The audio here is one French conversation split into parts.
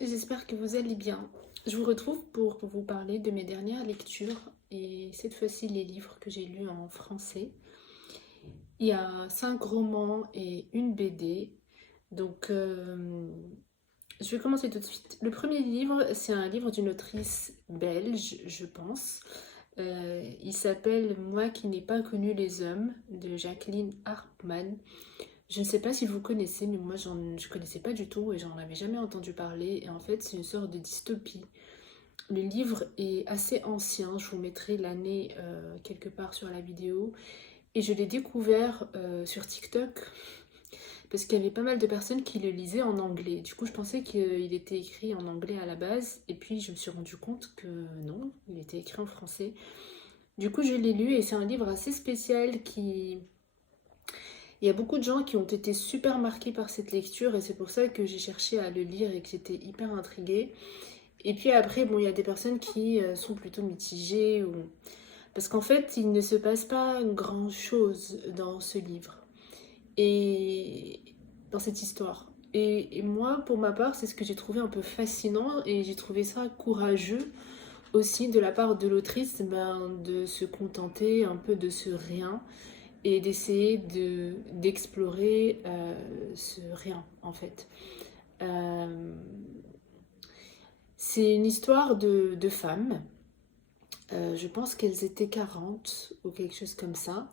J'espère que vous allez bien. Je vous retrouve pour vous parler de mes dernières lectures et cette fois-ci les livres que j'ai lus en français. Il y a 5 romans et une BD. Donc je vais commencer tout de suite. Le premier livre, c'est un livre d'une autrice belge, je pense. Il s'appelle Moi qui n'ai pas connu les hommes de Jacqueline Hartmann. Je ne sais pas si vous connaissez, mais moi je ne connaissais pas du tout et j'en avais jamais entendu parler. Et en fait, c'est une sorte de dystopie. Le livre est assez ancien, je vous mettrai l'année quelque part sur la vidéo. Et je l'ai découvert sur TikTok parce qu'il y avait pas mal de personnes qui le lisaient en anglais. Du coup, je pensais qu'il était écrit en anglais à la base. Et puis, je me suis rendu compte que non, il était écrit en français. Du coup, je l'ai lu et c'est un livre assez spécial qui... Il y a beaucoup de gens qui ont été super marqués par cette lecture et c'est pour ça que j'ai cherché à le lire et que j'étais hyper intriguée. Et puis après, bon, il y a des personnes qui sont plutôt mitigées ou... Parce qu'en fait, il ne se passe pas grand-chose dans ce livre et dans cette histoire. Et moi, pour ma part, c'est ce que j'ai trouvé un peu fascinant et j'ai trouvé ça courageux aussi de la part de l'autrice de se contenter un peu de ce rien et d'essayer d'explorer ce rien en fait. Euh, c'est une histoire de femmes. Je pense qu'elles étaient 40 ou quelque chose comme ça,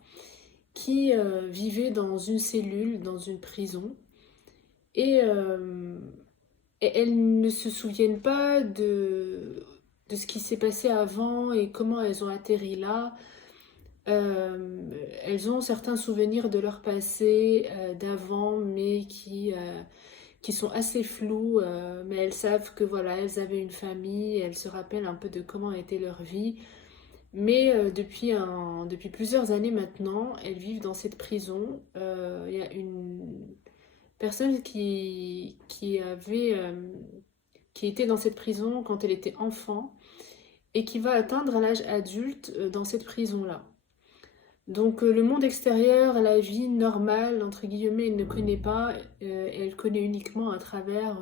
qui vivaient dans une cellule, dans une prison, et, euh, et elles ne se souviennent pas de ce qui s'est passé avant et comment elles ont atterri là. Elles ont certains souvenirs de leur passé d'avant, mais qui sont assez flous, mais elles savent que voilà, elles avaient une famille, elles se rappellent un peu de comment était leur vie. Mais depuis plusieurs années maintenant, elles vivent dans cette prison. Il y a une personne qui était dans cette prison quand elle était enfant et qui va atteindre l'âge adulte dans cette prison-là. Donc le monde extérieur, la vie normale, entre guillemets, elle ne connaît pas. Elle connaît uniquement à travers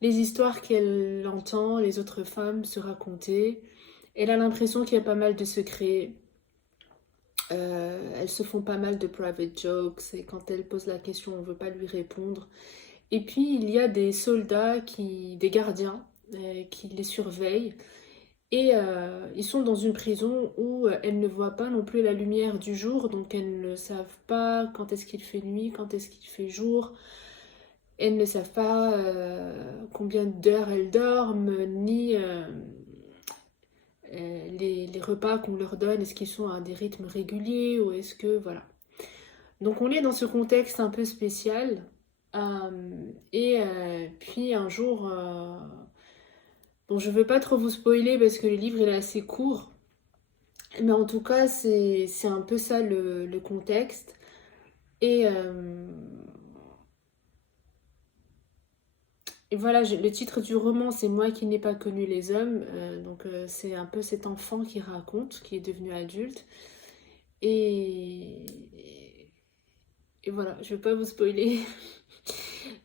les histoires qu'elle entend les autres femmes se raconter. Elle a l'impression qu'il y a pas mal de secrets. Elles se font pas mal de private jokes et quand elle pose la question, on veut pas lui répondre. Et puis il y a des soldats, des gardiens, qui les surveillent. Et ils sont dans une prison où elles ne voient pas non plus la lumière du jour, donc elles ne savent pas quand est-ce qu'il fait nuit, quand est-ce qu'il fait jour. Elles ne savent pas combien d'heures elles dorment, ni les repas qu'on leur donne, est-ce qu'ils sont à des rythmes réguliers ou est-ce que... Voilà. Donc on est dans ce contexte un peu spécial. Puis un jour... Bon, je veux pas trop vous spoiler parce que le livre il est assez court. Mais en tout cas, c'est un peu ça le contexte. Et, euh, et voilà, le titre du roman, c'est Moi qui n'ai pas connu les hommes. C'est un peu cet enfant qui raconte, qui est devenu adulte. Et, et voilà, je ne vais pas vous spoiler.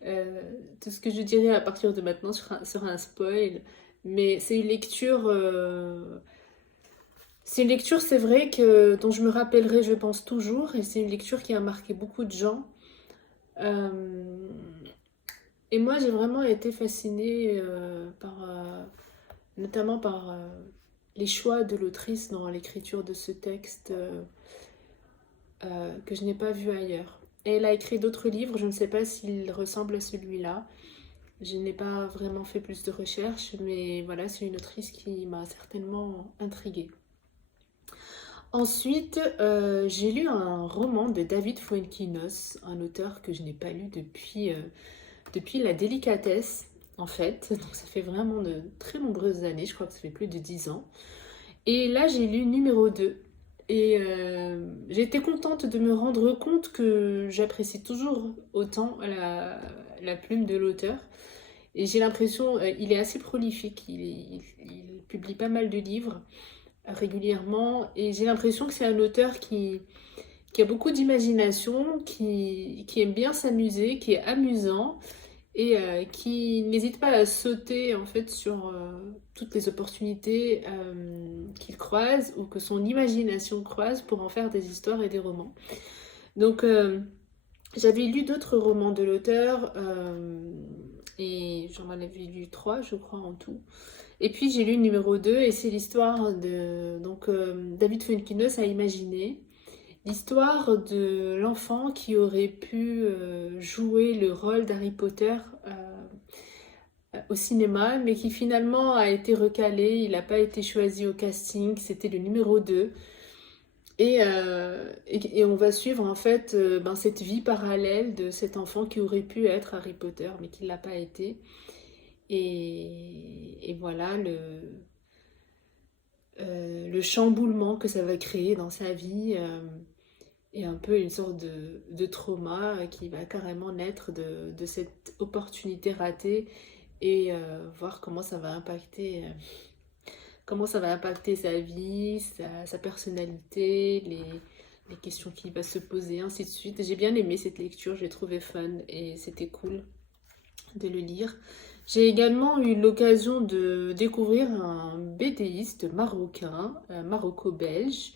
Euh, Tout ce que je dirai à partir de maintenant sera un spoil. Mais c'est une lecture, c'est vrai, dont je me rappellerai, je pense, toujours. Et c'est une lecture qui a marqué beaucoup de gens. Euh, et moi, j'ai vraiment été fascinée notamment par les choix de l'autrice dans l'écriture de ce texte que je n'ai pas vu ailleurs. Et elle a écrit d'autres livres, je ne sais pas s'ils ressemblent à celui-là. Je n'ai pas vraiment fait plus de recherches, mais voilà, c'est une autrice qui m'a certainement intriguée. Ensuite, j'ai lu un roman de David Fuenquinos, un auteur que je n'ai pas lu depuis La Délicatesse, en fait. Donc ça fait vraiment de très nombreuses années, je crois que ça fait plus de 10 ans. Et là, j'ai lu numéro 2. Et j'ai été contente de me rendre compte que j'apprécie toujours autant la plume de l'auteur. Et j'ai l'impression, il est assez prolifique, il publie pas mal de livres régulièrement. Et j'ai l'impression que c'est un auteur qui a beaucoup d'imagination, qui aime bien s'amuser, qui est amusant. et qui n'hésite pas à sauter en fait sur toutes les opportunités qu'il croise ou que son imagination croise pour en faire des histoires et des romans. Donc j'avais lu d'autres romans de l'auteur et j'en avais lu 3 je crois en tout. Et puis j'ai lu le numéro 2 et c'est l'histoire de David Fuenkinos a imaginé l'histoire de l'enfant qui aurait pu jouer le rôle d'Harry Potter au cinéma, mais qui finalement a été recalé, il n'a pas été choisi au casting, c'était le numéro 2. Et on va suivre en fait cette vie parallèle de cet enfant qui aurait pu être Harry Potter, mais qui ne l'a pas été. Et voilà le chamboulement que ça va créer dans sa vie. Et un peu une sorte de trauma qui va carrément naître de cette opportunité ratée et voir comment ça va impacter sa vie, sa personnalité, les questions qu'il va se poser, ainsi de suite. J'ai bien aimé cette lecture, j'ai trouvé fun et c'était cool de le lire. J'ai également eu l'occasion de découvrir un BDiste marocain, maroco-belge,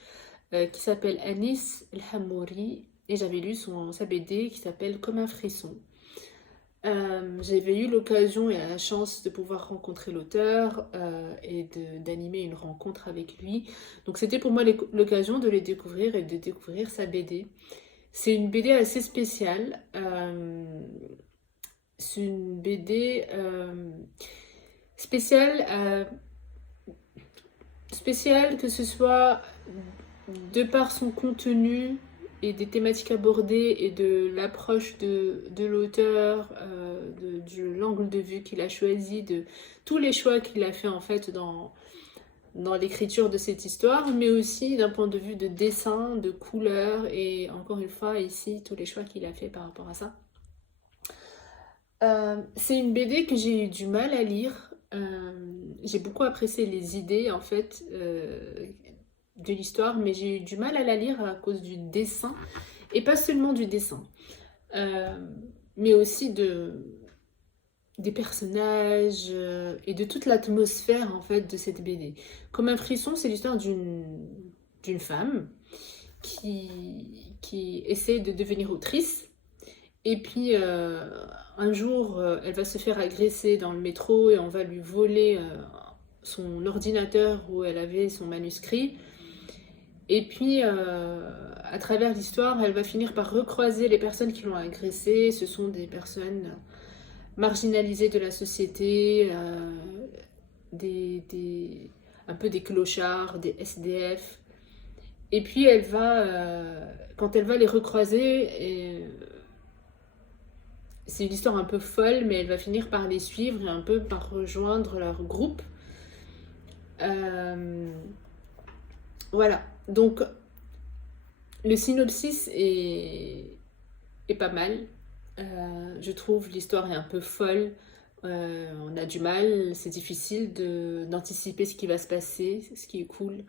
qui s'appelle Anis El Hamouri, et j'avais lu sa BD qui s'appelle Comme un frisson. J'avais eu l'occasion et la chance de pouvoir rencontrer l'auteur et d'animer une rencontre avec lui. Donc c'était pour moi l'occasion de les découvrir et de découvrir sa BD. C'est une BD assez spéciale. C'est une BD spéciale, spéciale que ce soit de par son contenu et des thématiques abordées et de l'approche de l'auteur, de l'angle de vue qu'il a choisi, de tous les choix qu'il a fait en fait dans l'écriture de cette histoire, mais aussi d'un point de vue de dessin, de couleur et encore une fois ici tous les choix qu'il a fait par rapport à ça. C'est une BD que j'ai eu du mal à lire. J'ai beaucoup apprécié les idées en fait de l'histoire, mais j'ai eu du mal à la lire à cause du dessin, et pas seulement du dessin, mais aussi des personnages et de toute l'atmosphère en fait de cette BD. Comme un frisson, c'est l'histoire d'une femme qui essaie de devenir autrice, et puis un jour elle va se faire agresser dans le métro et on va lui voler son ordinateur où elle avait son manuscrit. Et puis, à travers l'histoire, elle va finir par recroiser les personnes qui l'ont agressée. Ce sont des personnes marginalisées de la société, un peu des clochards, des SDF. Et puis, quand elle va les recroiser, c'est une histoire un peu folle, mais elle va finir par les suivre et un peu par rejoindre leur groupe. Voilà. Donc, le synopsis est pas mal. Je trouve l'histoire est un peu folle. On a du mal, c'est difficile d'anticiper ce qui va se passer, ce qui est cool.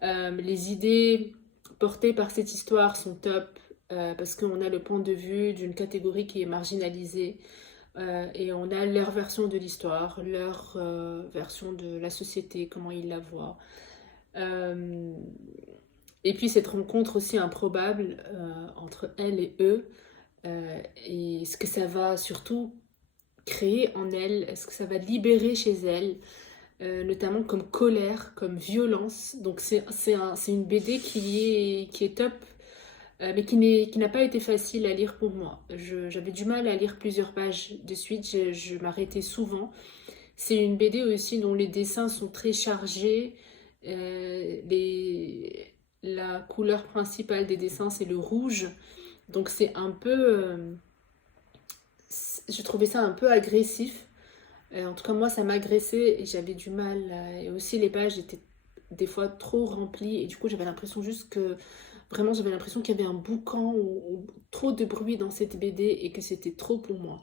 Les idées portées par cette histoire sont top parce qu'on a le point de vue d'une catégorie qui est marginalisée et on a leur version de l'histoire, leur version de la société, comment ils la voient. Et puis cette rencontre aussi improbable entre elle et eux, et ce que ça va surtout créer en elle, ce que ça va libérer chez elle, notamment comme colère, comme violence. Donc c'est une BD qui est top, mais qui n'a pas été facile à lire pour moi. J'avais du mal à lire plusieurs pages de suite, je m'arrêtais souvent. C'est une BD aussi dont les dessins sont très chargés. La couleur principale des dessins, c'est le rouge. Donc c'est un peu... je trouvais ça un peu agressif. En tout cas, moi, ça m'agressait et j'avais du mal. Et aussi, les pages étaient des fois trop remplies. Et du coup, j'avais l'impression juste que... Vraiment, j'avais l'impression qu'il y avait un boucan ou trop de bruit dans cette BD et que c'était trop pour moi.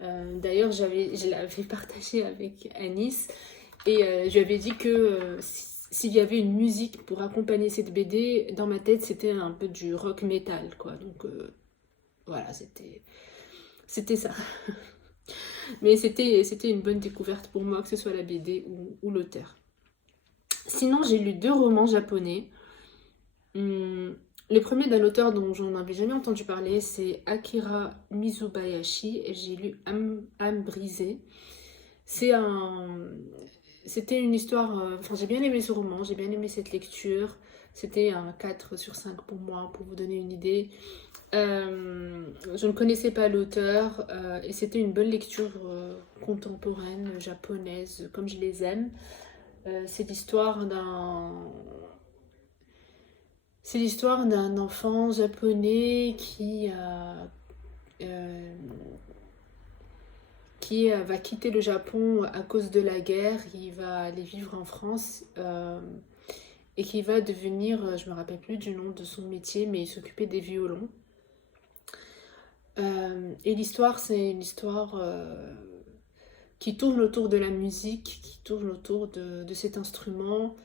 D'ailleurs, je l'avais partagé avec Anis et je lui avais dit que s'il y avait une musique pour accompagner cette BD, dans ma tête, c'était un peu du rock metal, quoi. Donc voilà, c'était ça. Mais c'était une bonne découverte pour moi, que ce soit la BD ou l'auteur. Sinon, j'ai lu 2 romans japonais. Le premier d'un auteur dont j'en avais jamais entendu parler, c'est Akira Mizubayashi, et j'ai lu Âme brisée. C'est un... C'était une histoire... Enfin, j'ai bien aimé ce roman, j'ai bien aimé cette lecture. C'était un 4 sur 5 pour moi, pour vous donner une idée. Je ne connaissais pas l'auteur, et c'était une bonne lecture contemporaine, japonaise, comme je les aime. C'est l'histoire d'un enfant japonais euh, qui va quitter le Japon à cause de la guerre. Il va aller vivre en France, et qui va devenir, je me rappelle plus du nom de son métier, mais il s'occupait des violons. Et l'histoire, c'est une histoire qui tourne autour de la musique, qui tourne autour de cet instrument.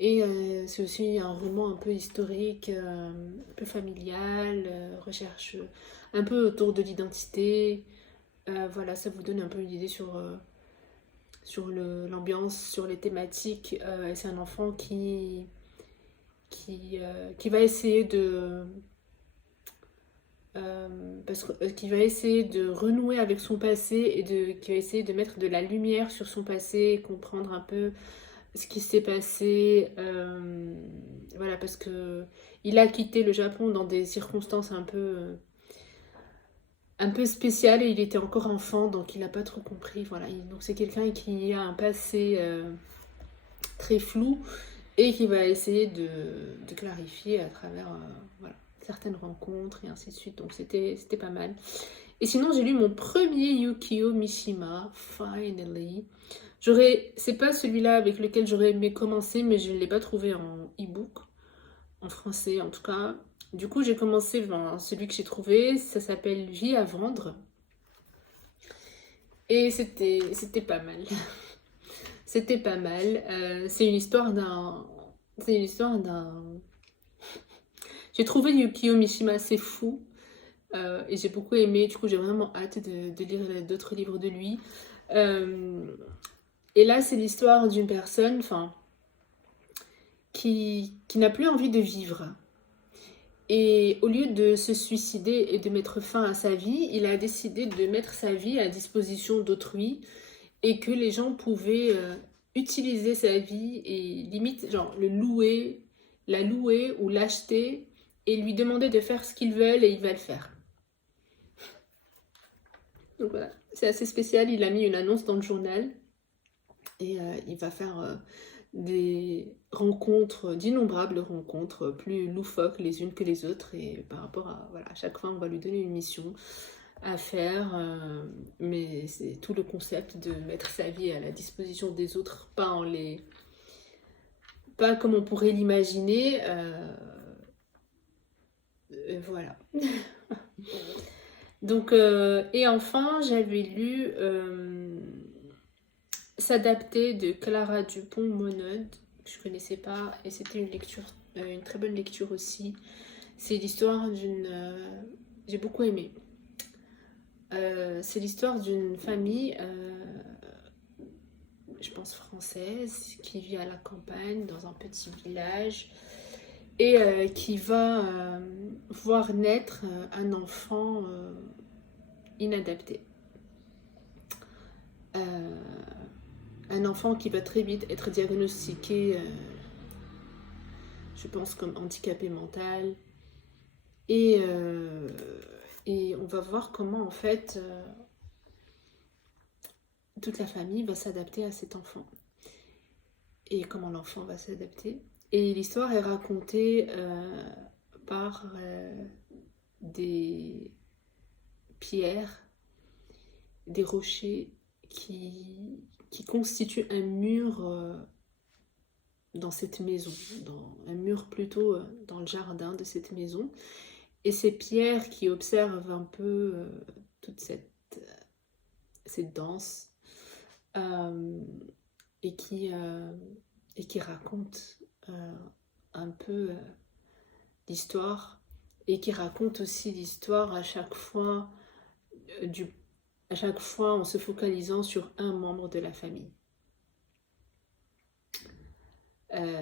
Et c'est aussi un roman un peu historique, un peu familial, recherche un peu autour de l'identité. Voilà, ça vous donne un peu une idée sur l'ambiance, sur les thématiques. Et c'est un enfant qui va essayer qui va essayer de renouer avec son passé et qui va essayer de mettre de la lumière sur son passé, comprendre un peu ce qui s'est passé. Voilà, parce que il a quitté le Japon dans des circonstances un peu spéciales et il était encore enfant, donc il n'a pas trop compris. Voilà, donc c'est quelqu'un qui a un passé très flou et qui va essayer de clarifier à travers voilà, certaines rencontres et ainsi de suite. Donc c'était pas mal. Et sinon, j'ai lu mon premier Yukio Mishima, Finally. C'est pas celui-là avec lequel j'aurais aimé commencer, mais je ne l'ai pas trouvé en e-book, en français en tout cas. Du coup, j'ai commencé celui que j'ai trouvé, ça s'appelle Vie à vendre. Et c'était pas mal. C'était pas mal. C'est une histoire d'un... C'est une histoire d'un... J'ai trouvé Yukio Mishima assez fou. Et j'ai beaucoup aimé. Du coup, j'ai vraiment hâte de lire d'autres livres de lui. Et là, c'est l'histoire d'une personne, qui n'a plus envie de vivre. Et au lieu de se suicider et de mettre fin à sa vie, il a décidé de mettre sa vie à disposition d'autrui et que les gens pouvaient utiliser sa vie et limite, genre, la louer ou l'acheter et lui demander de faire ce qu'ils veulent et il va le faire. Donc voilà, c'est assez spécial. Il a mis une annonce dans le journal et il va faire des rencontres, d'innombrables rencontres, plus loufoques les unes que les autres. Et par rapport à, voilà, à chaque fois, on va lui donner une mission à faire. Mais c'est tout le concept de mettre sa vie à la disposition des autres, pas comme on pourrait l'imaginer. Voilà. Donc, et enfin, j'avais lu S'adapter de Clara Dupont-Moreau, que je connaissais pas, et c'était une très bonne lecture aussi. C'est l'histoire d'une... j'ai beaucoup aimé. C'est l'histoire d'une famille, je pense française, qui vit à la campagne, dans un petit village, et qui va voir naître un enfant inadapté. Un enfant qui va très vite être diagnostiqué, je pense, comme handicapé mental. Et, et on va voir comment, en fait, toute la famille va s'adapter à cet enfant. Et comment l'enfant va s'adapter. Et l'histoire est racontée par des pierres, des rochers qui constituent un mur dans cette maison, un mur plutôt dans le jardin de cette maison. Et ces pierres qui observent un peu toute cette danse et qui racontent un peu l'histoire et qui racontent aussi l'histoire à chaque fois à chaque fois en se focalisant sur un membre de la famille.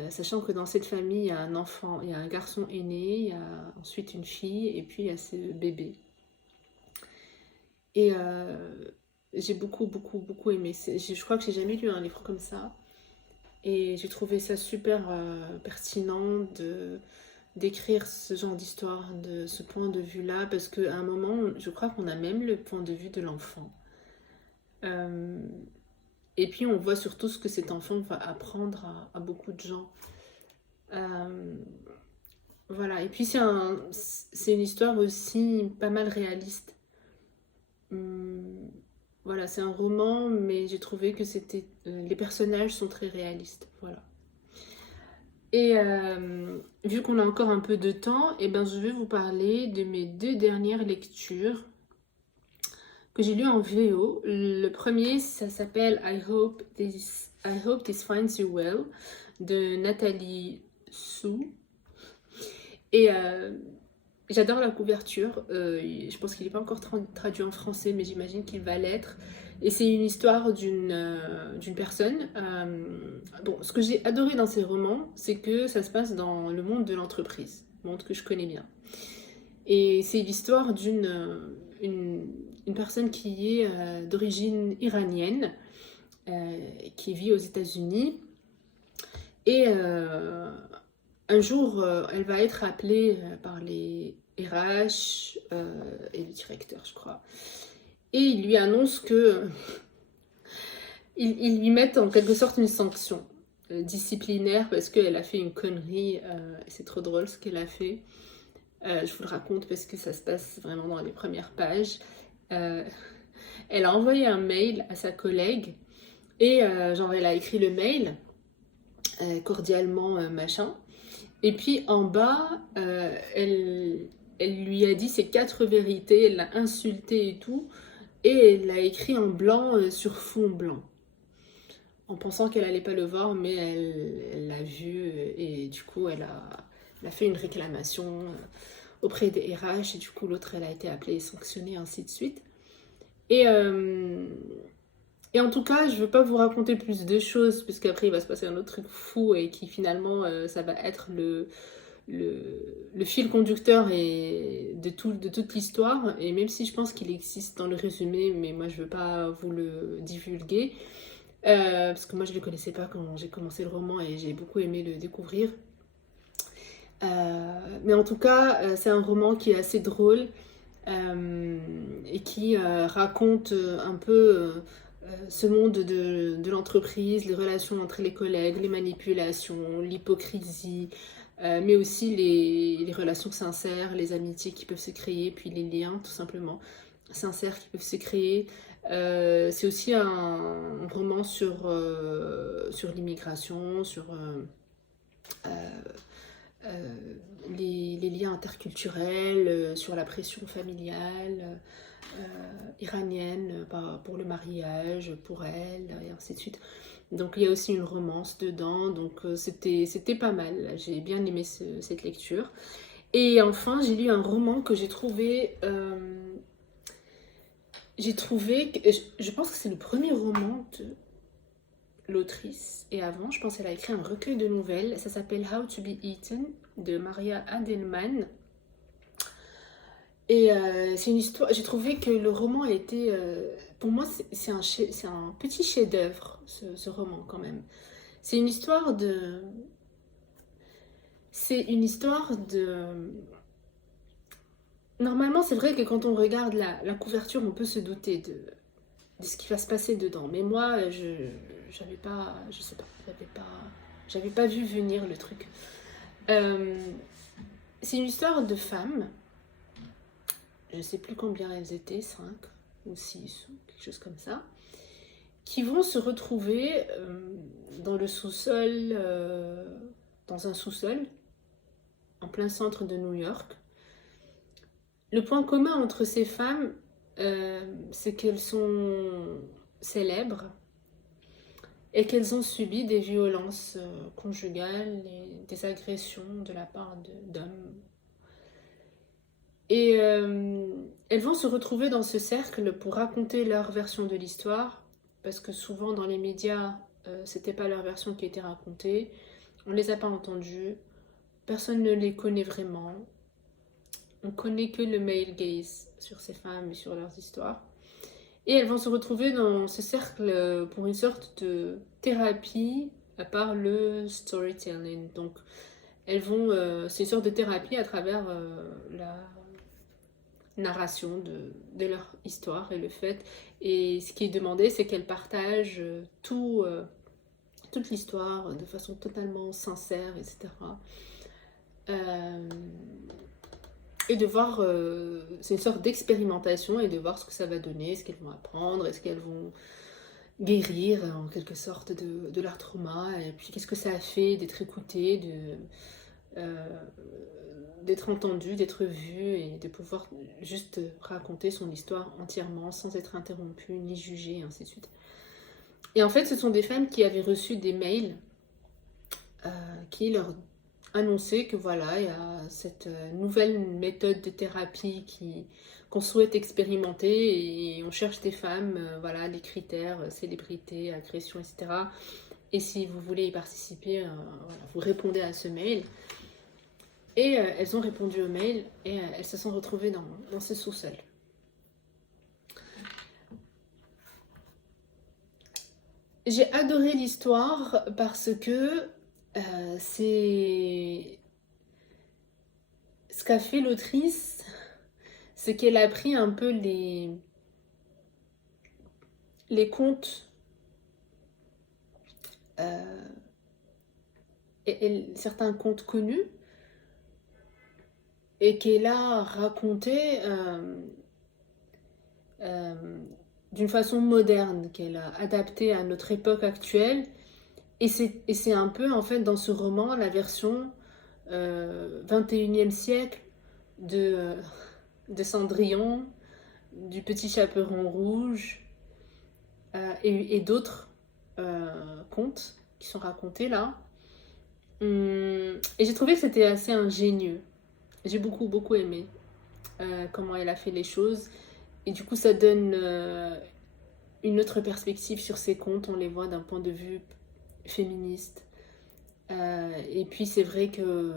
Sachant que dans cette famille, il y a un enfant, il y a un garçon aîné, il y a ensuite une fille, et puis il y a ce bébé. Et j'ai beaucoup aimé. Je crois que j'ai jamais lu un livre comme ça. Et j'ai trouvé ça super pertinent d'écrire ce genre d'histoire, de ce point de vue-là, parce qu'à un moment, je crois qu'on a même le point de vue de l'enfant. Et puis on voit surtout ce que cet enfant va apprendre à beaucoup de gens. Voilà, et puis c'est une histoire aussi pas mal réaliste. Voilà, c'est un roman, mais j'ai trouvé que les personnages sont très réalistes. Voilà. Et vu qu'on a encore un peu de temps, eh ben, je vais vous parler de mes 2 dernières lectures que j'ai lues en VO. Le premier, ça s'appelle I Hope This Finds You Well de Nathalie Sou. Et j'adore la couverture. Je pense qu'il n'est pas encore traduit en français, mais j'imagine qu'il va l'être. Et c'est une histoire d'une personne. Bon, ce que j'ai adoré dans ces romans, c'est que ça se passe dans le monde de l'entreprise, monde que je connais bien. Et c'est l'histoire une personne qui est d'origine iranienne, qui vit aux États-Unis. Et un jour, elle va être appelée par les RH et le directeur, je crois. Et il lui annonce que ils lui mettent en quelque sorte une sanction disciplinaire parce qu'elle a fait une connerie. C'est trop drôle ce qu'elle a fait. Je vous le raconte parce que ça se passe vraiment dans les premières pages. Elle a envoyé un mail à sa collègue et genre elle a écrit le mail cordialement machin. Et puis en bas, elle lui a dit ses 4 vérités, elle l'a insulté et tout. Et elle l'a écrit en blanc sur fond blanc. En pensant qu'elle allait pas le voir, mais elle l'a vu et du coup elle a fait une réclamation auprès des RH et du coup l'autre elle a été appelée et sanctionnée, ainsi de suite. Et en tout cas, je veux pas vous raconter plus de choses parce qu'après il va se passer un autre truc fou et qui finalement ça va être le fil conducteur de toute l'histoire. Et même si je pense qu'il existe dans le résumé, mais moi je veux pas vous le divulguer parce que moi je le connaissais pas quand j'ai commencé le roman et j'ai beaucoup aimé le découvrir. Mais en tout cas, c'est un roman qui est assez drôle et qui raconte un peu ce monde de l'entreprise, les relations entre les collègues, les manipulations, l'hypocrisie, mais aussi les relations sincères, les amitiés qui peuvent se créer, puis les liens tout simplement sincères qui peuvent se créer. C'est aussi un roman sur l'immigration, sur les liens interculturels, sur la pression familiale iranienne pour le mariage, pour elle, et ainsi de suite. Donc il y a aussi une romance dedans, donc c'était pas mal, j'ai bien aimé cette lecture. Et enfin, j'ai lu un roman que j'ai trouvé... je pense que c'est le premier roman de l'autrice. Et avant, je pense qu'elle a écrit un recueil de nouvelles. Ça s'appelle How to be Eaten de Maria Adelman. Et c'est une histoire... J'ai trouvé que le roman était... pour moi, c'est un petit chef-d'œuvre, ce roman, quand même. C'est une histoire de... C'est une histoire de... Normalement, c'est vrai que quand on regarde la couverture, on peut se douter de ce qui va se passer dedans. Mais moi, j'avais pas... Je sais pas, j'avais pas vu venir le truc. C'est une histoire de femmes. Je ne sais plus combien elles étaient, 5 ou 6 ou quelque chose comme ça, qui vont se retrouver dans le sous-sol, dans un sous-sol, en plein centre de New York. Le point commun entre ces femmes, c'est qu'elles sont célèbres et qu'elles ont subi des violences conjugales et des agressions de la part d'hommes. Et elles vont se retrouver dans ce cercle pour raconter leur version de l'histoire, parce que souvent dans les médias, c'était pas leur version qui était racontée, on les a pas entendues, personne ne les connaît vraiment, on connaît que le male gaze sur ces femmes et sur leurs histoires. Et elles vont se retrouver dans ce cercle pour une sorte de thérapie par le storytelling. Donc, c'est une sorte de thérapie à travers la narration de leur histoire et le fait. Et ce qui est demandé, c'est qu'elles partagent toute l'histoire de façon totalement sincère, etc. Et de voir, c'est une sorte d'expérimentation et de voir ce que ça va donner, ce qu'elles vont apprendre, est-ce qu'elles vont guérir en quelque sorte de leur trauma, et puis qu'est-ce que ça a fait d'être écoutée, d'être entendue, d'être vue et de pouvoir juste raconter son histoire entièrement sans être interrompue ni jugée, et ainsi de suite. Et en fait, ce sont des femmes qui avaient reçu des mails qui leur annonçaient que voilà, il y a cette nouvelle méthode de thérapie qu'on souhaite expérimenter et on cherche des femmes, voilà, des critères, célébrité, agression, etc. Et si vous voulez y participer, voilà, vous répondez à ce mail. Et elles ont répondu au mail et elles se sont retrouvées dans ce sous-sol. J'ai adoré l'histoire parce que c'est ce qu'a fait l'autrice, c'est qu'elle a pris un peu les contes et certains contes connus et qu'elle a raconté d'une façon moderne, qu'elle a adapté à notre époque actuelle. Et c'est un peu, en fait, dans ce roman, la version 21e siècle de Cendrillon, du Petit Chaperon Rouge et d'autres contes qui sont racontés là. Et j'ai trouvé que c'était assez ingénieux. J'ai beaucoup aimé comment elle a fait les choses. Et du coup, ça donne une autre perspective sur ces contes. On les voit d'un point de vue féministe. Et puis, c'est vrai que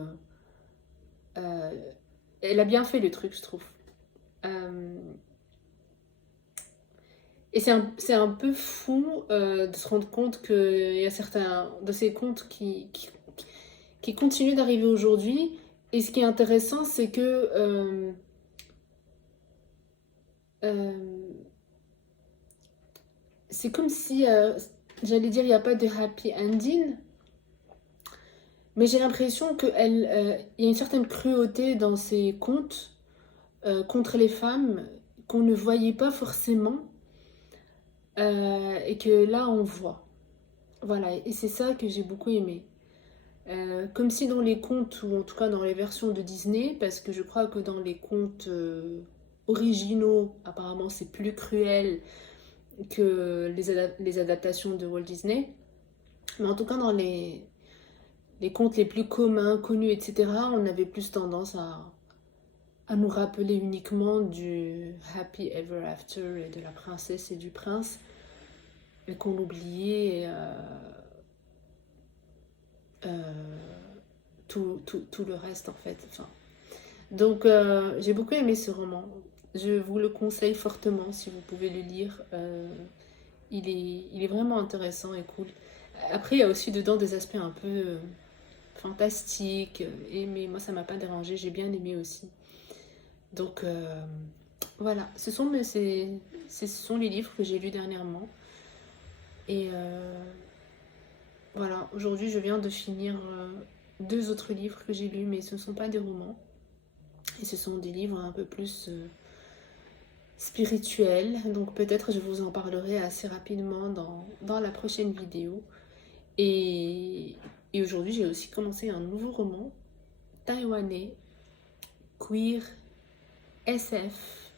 elle a bien fait le truc, je trouve. Et c'est un peu fou de se rendre compte qu'il y a certains de ces contes qui continuent d'arriver aujourd'hui. Et ce qui est intéressant, c'est que c'est comme si, j'allais dire, il n'y a pas de happy ending, mais j'ai l'impression qu'il y a une certaine cruauté dans ces contes contre les femmes qu'on ne voyait pas forcément et que là on voit. Voilà, et c'est ça que j'ai beaucoup aimé. Comme si dans les contes, ou en tout cas dans les versions de Disney, parce que je crois que dans les contes originaux, apparemment c'est plus cruel que les adaptations de Walt Disney. Mais en tout cas, dans les contes les plus communs, connus, etc., on avait plus tendance à nous rappeler uniquement du Happy Ever After et de la princesse et du prince, et qu'on oubliait tout le reste en fait. Enfin, donc j'ai beaucoup aimé ce roman. Je vous le conseille fortement si vous pouvez le lire. Il est vraiment intéressant et cool. Après, il y a aussi dedans des aspects un peu fantastiques, mais moi ça m'a pas dérangé, j'ai bien aimé aussi. Donc voilà, ce sont les livres que j'ai lus dernièrement. Et voilà, aujourd'hui je viens de finir 2 autres livres que j'ai lus, mais ce ne sont pas des romans. Et ce sont des livres un peu plus spirituels. Donc peut-être je vous en parlerai assez rapidement dans la prochaine vidéo. Et aujourd'hui j'ai aussi commencé un nouveau roman taïwanais, queer, SF,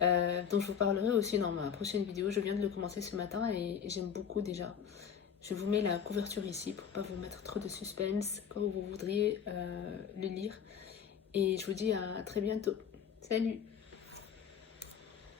dont je vous parlerai aussi dans ma prochaine vidéo. Je viens de le commencer ce matin et j'aime beaucoup déjà. Je vous mets la couverture ici pour pas vous mettre trop de suspense quand vous voudriez le lire. Et je vous dis à très bientôt. Salut!